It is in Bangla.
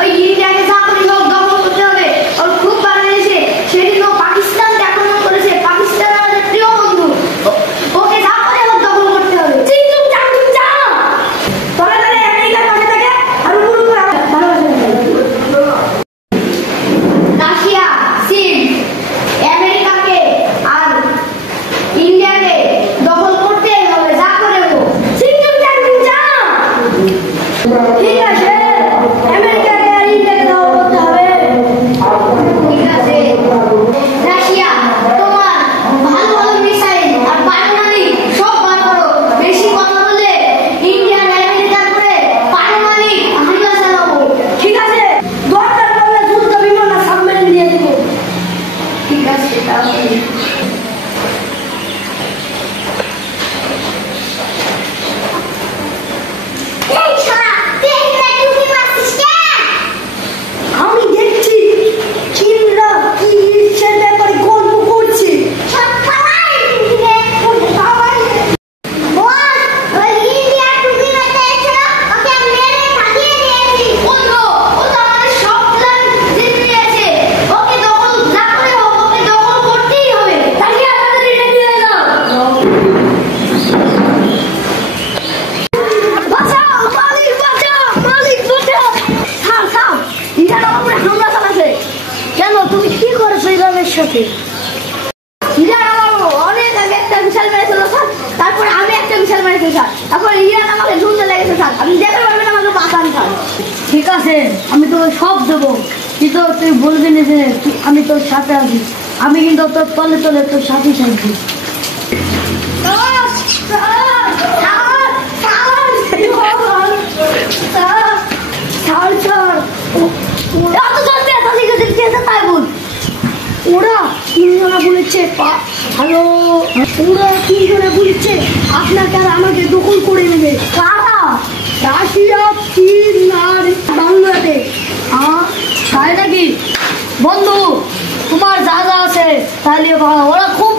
ওই ইন্ডিয়াকে চাকরি হোক দখল করতে হবে। ওর খুব বানিয়েছে, সেদিন ও পাকিস্তানকে আক্রমণ করেছে। পাকিস্তান আমাদের প্রিয় বন্ধু, ওকে চাকরি হোক দখল করতে হবে। চিন্তুম যা তোরা তাহলে আমেরিকার পাশে থাকে আর উপর উপর ভালোবাসা রাশিয়া, চীন, আমেরিকাকে আর ইন্ডিয়াকে দখল করতে হবে, যা করে হোক। চিন্তুম যা ঠিক আছে, আমেরিকাকে আর ইন্ডিয়াকে দখল করতে হবে। ঠিক আছে রাশিয়া, তোমার ভালো ভালো মিসাইল আর পারমাণবিক সব বার করো। বেশি কথা বললে ইন্ডিয়া আর আমেরিকার উপরে পারমাণবিক হামলা চালাবো। ঠিক আছে, দরকার পড়লে যুদ্ধ বিমান আর সাবমেরিন দিয়ে দেব। ঠিক আছে তাহলে আমি দেখছি চীনরা কি ইচ্ছের ব্যাপারে গল্প করছে। কেন তুমি কি করেছো ইরানের সাথে? ইরান আমার অনেক আগে একটা মিসাইল মেরেছিল স্যার, তারপরে আমি একটা মিসাইল মেরেছি স্যার, তারপরে ইরান আমাকে ঢুকতে লেগেছে স্যার। আপনি দেখতে পারবেন আমাকে বাঁচান স্যার। ঠিক আছে, আমি তোকে সব দেবো, কিন্তু তুই বলবি না যে আমি তোর সাথে আছি। আমি কিন্তু তোর তলে তলে তোর সাথে থাকবি। ওরা তিনজনা বলেছে ভালো, ওরা তিনজনা বলেছে আপনাকে আর আমাকে দখল করে নেবে। কারা? রাশিয়া, চীন আর বাংলাদেশ। তাই নাকি বন্ধু? তোমার যা যা আছে তাহলে ওরা খুব